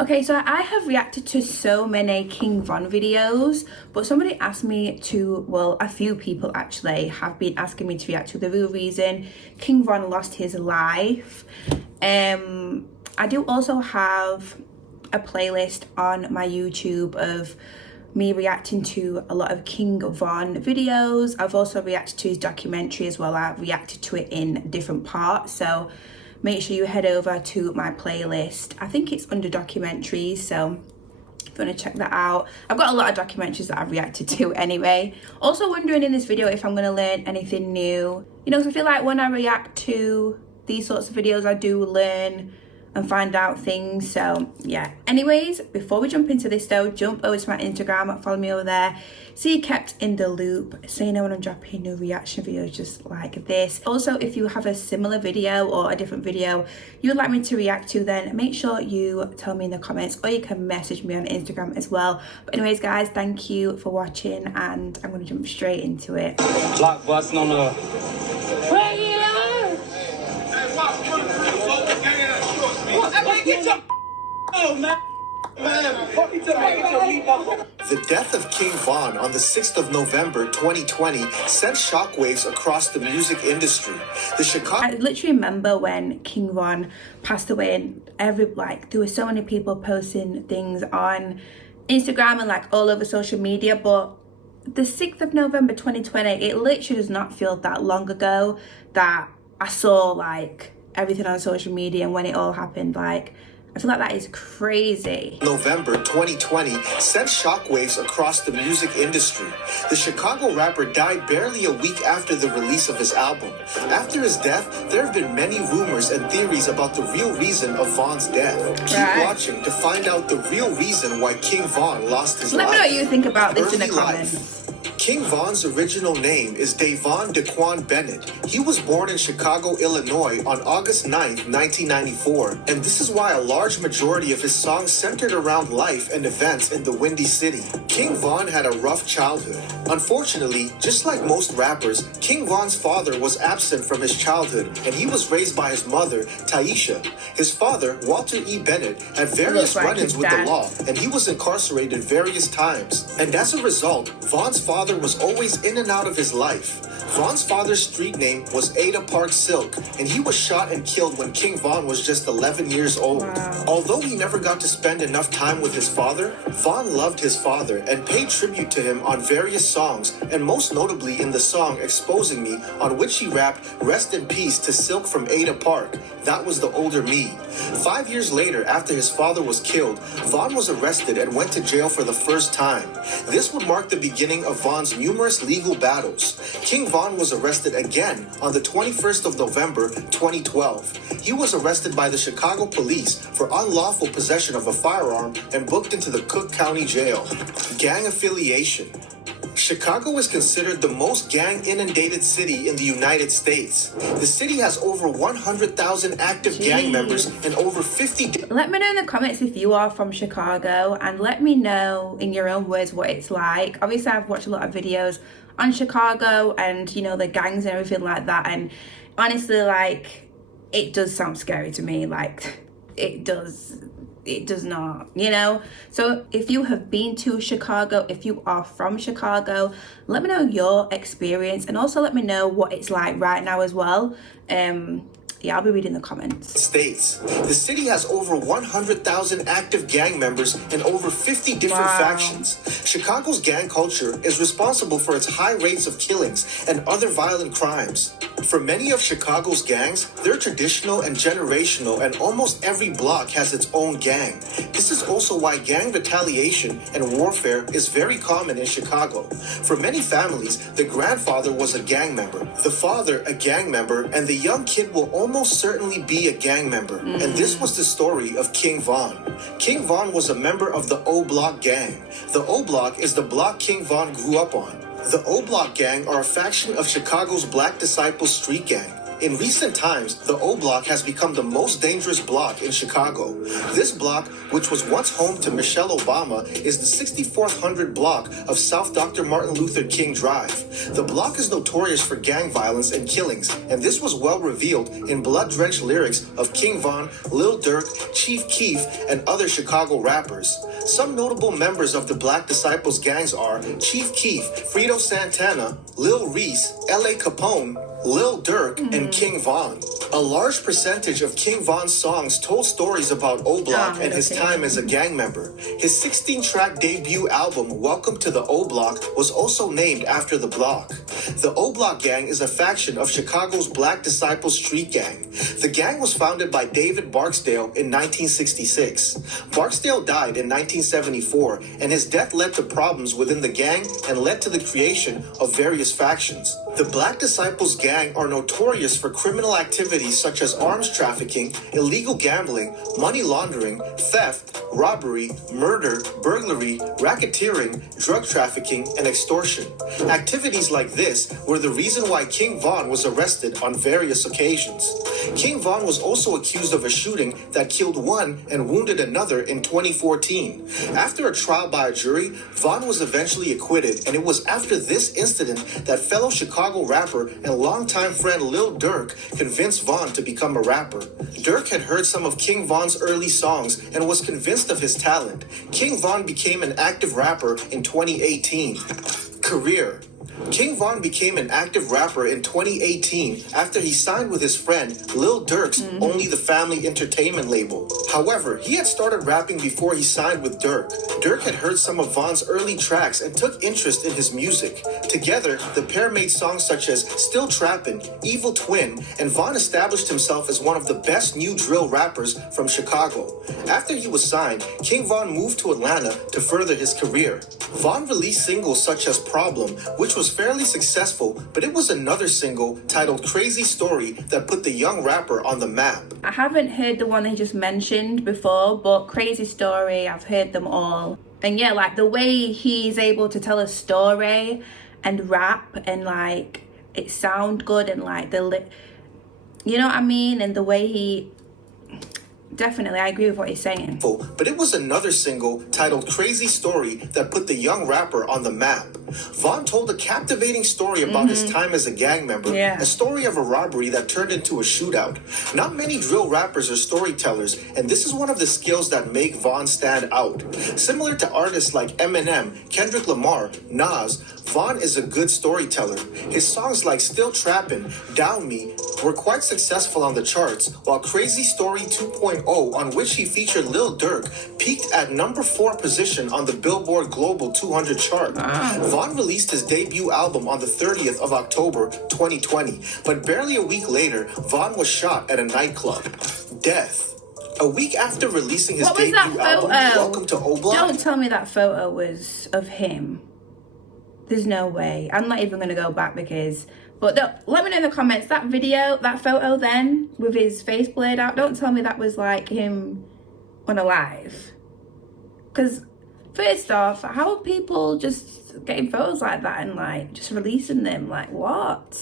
Okay, so I have reacted to so many King Von videos, but somebody asked me to, well, a few people actually have been asking me to react to the real reason King Von lost his life. I do also have a playlist on my YouTube of me reacting to a lot of King Von videos. I've also reacted to his documentary as well. I reacted to it in different parts, so make sure you head over to my playlist. I think it's under documentaries, so if you want to check that out. I've got a lot of documentaries that I've reacted to anyway. Also wondering in this video if I'm going to learn anything new. You know, so I feel like when I react to these sorts of videos, I do learn and find out things, so yeah. Anyways, before we jump into this though, jump over to my Instagram, follow me over there, so you're kept in the loop, so you know when I'm dropping new reaction videos just like this. Also, if you have a similar video or a different video you would like me to react to, then make sure you tell me in the comments, or you can message me on Instagram as well. But anyways guys, thank you for watching, and I'm going to jump straight into it. Block busting on the... The death of King Von on the 6th of November 2020 sent shockwaves across the music industry. I literally remember when King Von passed away, and there were so many people posting things on Instagram and all over social media, but the 6th of November 2020, it literally does not feel that long ago that I saw everything on social media, and when it all happened, I feel like that is crazy. November 2020 sent shockwaves across the music industry. The Chicago rapper died barely a week after the release of his album. After his death, there have been many rumors and theories about the real reason of Von's death. Keep watching to find out the real reason why King Von lost his life. Let me know what you think about this in the comments. King Von's original name is Davon Daquan Bennett. He was born in Chicago, Illinois on August 9th, 1994, and this is why a large majority of his songs centered around life and events in the Windy City. King Von had a rough childhood. Unfortunately, just like most rappers, King Von's father was absent from his childhood, and he was raised by his mother, Taisha. His father, Walter E. Bennett, had various run-ins with the law, and he was incarcerated various times. And as a result, Von's father was always in and out of his life. Von's father's street name was Ada Park Silk, and he was shot and killed when King Von was just 11 years old. Wow. Although he never got to spend enough time with his father, Von loved his father and paid tribute to him on various songs, and most notably in the song Exposing Me, on which he rapped, "Rest in peace to Silk from Ada Park. That was the older me." 5 years later, after his father was killed, Von was arrested and went to jail for the first time. This would mark the beginning of Von's numerous legal battles. King Von was arrested again on the 21st of November 2012. He was arrested by the Chicago police for unlawful possession of a firearm and booked into the Cook County Jail. Gang affiliation. Chicago is considered the most gang-inundated city in the United States. The city has over 100,000 active gang members and over 50... Let me know in the comments if you are from Chicago, and let me know in your own words what it's like. Obviously, I've watched a lot of videos on Chicago and, you know, the gangs and everything like that, and honestly, it does sound scary to me. It does not, you know. So if you have been to Chicago, if you are from Chicago, let me know your experience, and also let me know what it's like right now as well. Yeah, I'll be reading the comments. States. The city has over 100,000 active gang members and over 50 different factions. Chicago's gang culture is responsible for its high rates of killings and other violent crimes. For many of Chicago's gangs, they're traditional and generational, and almost every block has its own gang. This is also why gang retaliation and warfare is very common in Chicago. For many families, the grandfather was a gang member, the father a gang member, and the young kid will almost certainly be a gang member. And this was the story of King Von. King Von was a member of the O Block gang. The O Block is the block King Von grew up on. The O Block gang are a faction of Chicago's Black Disciples street gang. In recent times, the O Block has become the most dangerous block in Chicago. This block, which was once home to Michelle Obama, is the 6400 block of South Dr. Martin Luther King Drive. The block is notorious for gang violence and killings, and this was well revealed in blood-drenched lyrics of King Von, Lil Durk, Chief Keef, and other Chicago rappers. Some notable members of the Black Disciples gangs are Chief Keef, Fredo Santana, Lil Reese, L.A. Capone, Lil Durk, and King Von. A large percentage of King Von's songs told stories about O Block and his time as a gang member. His 16-track debut album, Welcome to the O Block, was also named after the block. The O Block gang is a faction of Chicago's Black Disciples street gang. The gang was founded by David Barksdale in 1966. Barksdale died in 1974, and his death led to problems within the gang and led to the creation of various factions. The Black Disciples gang are notorious for criminal activities such as arms trafficking, illegal gambling, money laundering, theft, robbery, murder, burglary, racketeering, drug trafficking, and extortion. Activities like this were the reason why King Von was arrested on various occasions. King Von was also accused of a shooting that killed one and wounded another in 2014. After a trial by a jury, Von was eventually acquitted, and it was after this incident that fellow Chicago rapper and longtime friend Lil Durk convinced Von to become a rapper. Durk had heard some of King Von's early songs and was convinced of his talent. King Von became an active rapper in 2018. Career. King Von became an active rapper in 2018 after he signed with his friend Lil Durk's Only the Family Entertainment label. However, he had started rapping before he signed with Durk. Durk had heard some of Von's early tracks and took interest in his music. Together, the pair made songs such as Still Trappin', Evil Twin, and Von established himself as one of the best new drill rappers from Chicago. After he was signed, King Von moved to Atlanta to further his career. Von released singles such as Problem, which was fairly successful, but it was another single titled Crazy Story that put the young rapper on the map. I haven't heard the one they just mentioned before, but Crazy Story, I've heard them all. And yeah, like the way he's able to tell a story and rap and like it sound good and like you know what I mean? And the way he... Definitely, I agree with what he's saying. But it was another single titled Crazy Story that put the young rapper on the map. Von told a captivating story about his time as a gang member, a story of a robbery that turned into a shootout. Not many drill rappers are storytellers, and this is one of the skills that make Von stand out. Similar to artists like Eminem, Kendrick Lamar, Nas, Von is a good storyteller. His songs like Still Trappin', Down Me were quite successful on the charts, while Crazy Story 2.0, on which he featured Lil Durk, peaked at number 4 position on the Billboard Global 200 chart. Von released his debut album on the 30th of October 2020, but barely a week later, Von was shot at a nightclub. Death. A week after releasing his debut album, Welcome to O Block. Don't tell me that photo was of him. There's no way. I'm not even going to go back because... But let me know in the comments, that video, that photo then, with his face blurred out, don't tell me that was like him unalive. Because first off, how are people just getting photos like that and like just releasing them? Like what?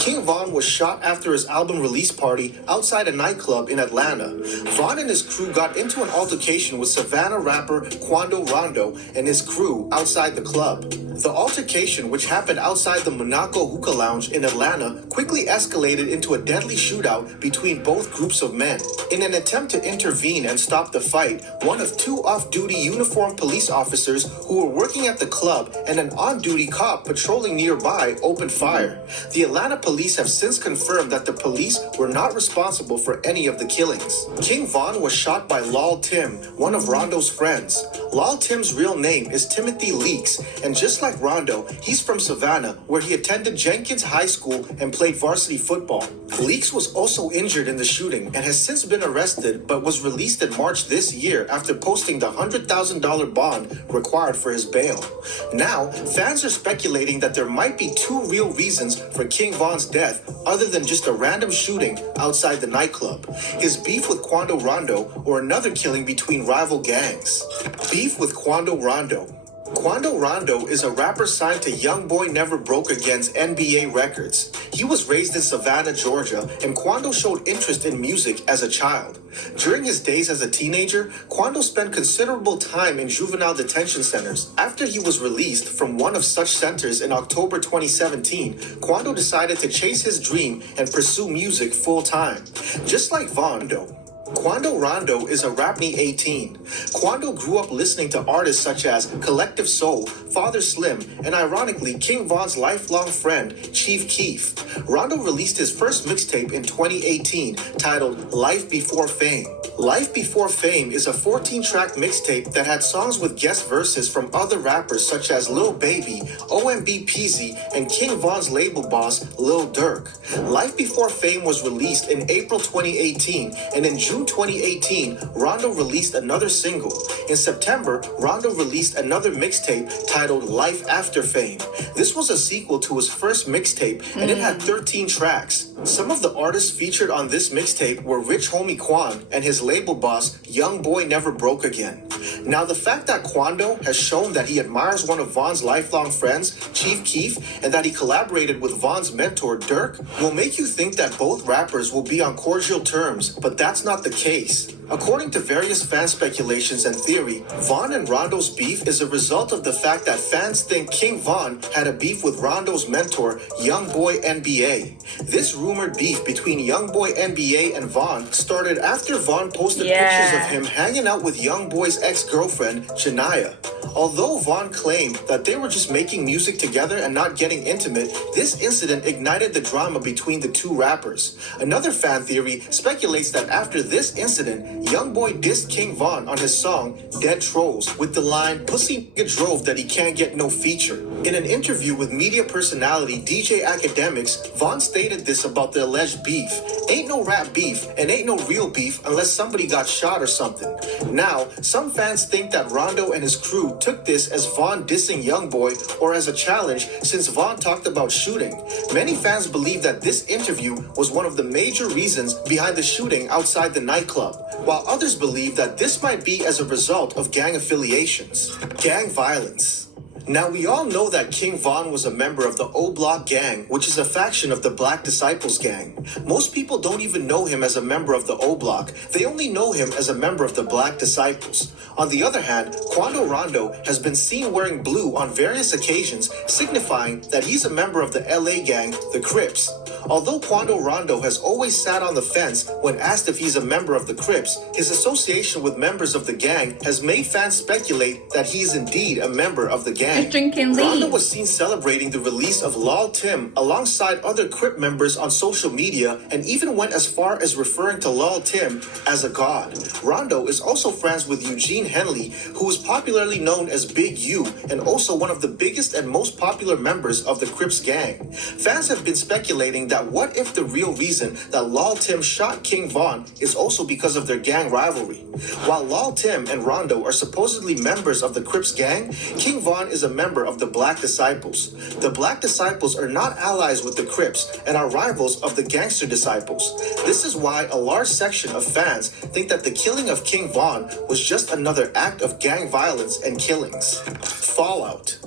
King Von was shot after his album release party outside a nightclub in Atlanta. Von and his crew got into an altercation with Savannah rapper Quando Rondo and his crew outside the club. The altercation, which happened outside the Monaco Hookah Lounge in Atlanta, quickly escalated into a deadly shootout between both groups of men. In an attempt to intervene and stop the fight, one of 2 off-duty uniformed police officers who were working at the club and an on-duty cop patrolling nearby opened fire. The Atlanta police have since confirmed that the police were not responsible for any of the killings. King Von was shot by Lal Tim, one of Rondo's friends. Lal Tim's real name is Timothy Leaks, and just like Rondo, he's from Savannah, where he attended Jenkins High School and played varsity football. Leaks was also injured in the shooting and has since been arrested, but was released in March this year after posting the $100,000 bond required for his bail. Now, fans are speculating that there might be 2 real reasons for King Von's death other than just a random shooting outside the nightclub: his beef with Quando Rondo or another killing between rival gangs. Beef with Quando Rondo. Quando Rondo is a rapper signed to Young Boy Never Broke Again's NBA Records. He was raised in Savannah, Georgia, and Quando showed interest in music as a child. During his days as a teenager, Quando spent considerable time in juvenile detention centers. After he was released from one of such centers in October 2017, Quando decided to chase his dream and pursue music full-time. Just like Vondo, Quando Rondo is a rapper 18. Quando grew up listening to artists such as Collective Soul, Father Slim, and ironically King Von's lifelong friend, Chief Keef. Rondo released his first mixtape in 2018 titled Life Before Fame. Life Before Fame is a 14-track mixtape that had songs with guest verses from other rappers such as Lil Baby, OMB Peasy, and King Von's label boss, Lil Durk. Life Before Fame was released in April 2018, and in June 2018, Rondo released another single. In September, Rondo released another mixtape titled Life After Fame. This was a sequel to his first mixtape, and it had 13 tracks. Some of the artists featured on this mixtape were Rich Homie Quan and his label boss, Young Boy Never Broke Again. Now, the fact that Quando has shown that he admires one of Von's lifelong friends, Chief Keef, and that he collaborated with Von's mentor, Durk, will make you think that both rappers will be on cordial terms, but that's not the case. According to various fan speculations and theory, Von and Rondo's beef is a result of the fact that fans think King Von had a beef with Rondo's mentor, Young Boy NBA. This rumored beef between Young Boy NBA and Von started after Von posted pictures of him hanging out with Young Boy's ex-girlfriend, Janaya. Although Von claimed that they were just making music together and not getting intimate, this incident ignited the drama between the two rappers. Another fan theory speculates that after this incident, Young Boy dissed King Von on his song Dead Trolls with the line, "Pussy nigga drove that he can't get no feature." In an interview with media personality DJ Academics, Von stated this about the alleged beef. "Ain't no rap beef and ain't no real beef unless somebody got shot or something." Now, some fans think that Rondo and his crew took this as Von dissing Young Boy or as a challenge since Von talked about shooting. Many fans believe that this interview was one of the major reasons behind the shooting outside the nightclub, while others believe that this might be as a result of gang affiliations. Gang violence. Now, we all know that King Von was a member of the O Block Gang, which is a faction of the Black Disciples Gang. Most people don't even know him as a member of the O Block. They only know him as a member of the Black Disciples. On the other hand, Quando Rondo has been seen wearing blue on various occasions, signifying that he's a member of the LA gang, the Crips. Although Quando Rondo has always sat on the fence when asked if he's a member of the Crips, his association with members of the gang has made fans speculate that he is indeed a member of the gang. Drinking Rondo lean. was seen celebrating the release of Lol Tim alongside other Crip members on social media and even went as far as referring to Lol Tim as a god. Rondo is also friends with Eugene Henley, who is popularly known as Big U and also one of the biggest and most popular members of the Crips gang. Fans have been speculating that what if the real reason that Lol Tim shot King Von is also because of their gang rivalry? While Lol Tim and Rondo are supposedly members of the Crips gang, King Von is a member of the Black Disciples. The Black Disciples are not allies with the Crips and are rivals of the Gangster Disciples. This is why a large section of fans think that the killing of King Von was just another act of gang violence and killings. Fallout.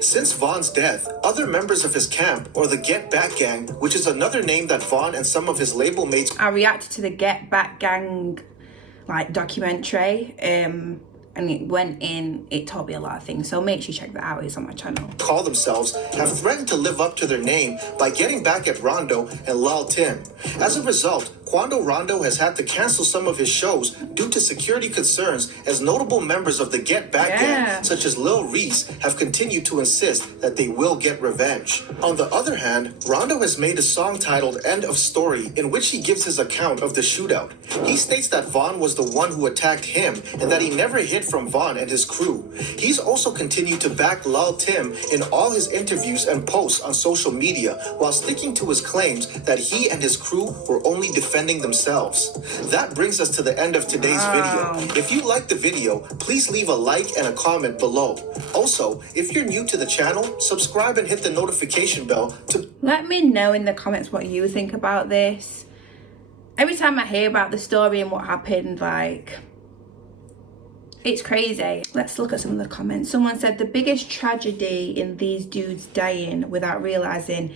Since Von's death, other members of his camp, or the Get Back Gang, which is another name that Von and some of his label mates... I reacted to the Get Back Gang documentary, and it went in, it taught me a lot of things, so make sure you check that out. It's on my channel. Call themselves have threatened to live up to their name by getting back at Rondo and Lol Tim. As a result, Quando Rondo has had to cancel some of his shows due to security concerns, as notable members of the Get Back Gang, such as Lil Reese, have continued to insist that they will get revenge. On the other hand, Rondo has made a song titled End of Story, in which he gives his account of the shootout. He states that Von was the one who attacked him and that he never hid from Von and his crew. He's also continued to back Lol Tim in all his interviews and posts on social media, while sticking to his claims that he and his crew were only defending themselves. That brings us to the end of today's video. If you liked the video, please leave a like and a comment below. Also, if you're new to the channel, subscribe and hit the notification bell to... Let me know in the comments what you think about this. Every time I hear about the story and what happened, It's crazy. Let's look at some of the comments. Someone said the biggest tragedy in these dudes dying without realizing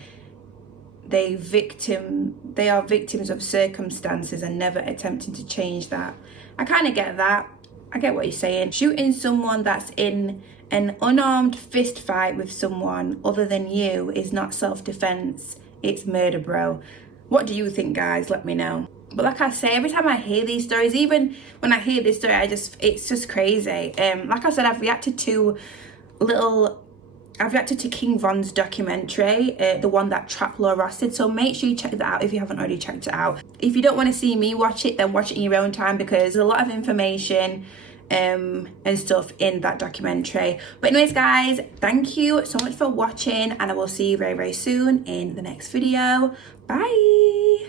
they are victims of circumstances and never attempting to change that. I kind of get that. I get what you're saying. Shooting someone that's in an unarmed fist fight with someone other than you is not self-defense. It's murder, bro. What do you think, guys? Let me know. But like I say, every time I hear these stories, even when I hear this story, it's just crazy. Like I said, I've reacted to King Von's documentary, the one that Trap Law roasted. So make sure you check that out if you haven't already checked it out. If you don't want to see me watch it, then watch it in your own time, because there's a lot of information and stuff in that documentary. But anyways, guys, thank you so much for watching, and I will see you very, very soon in the next video. Bye.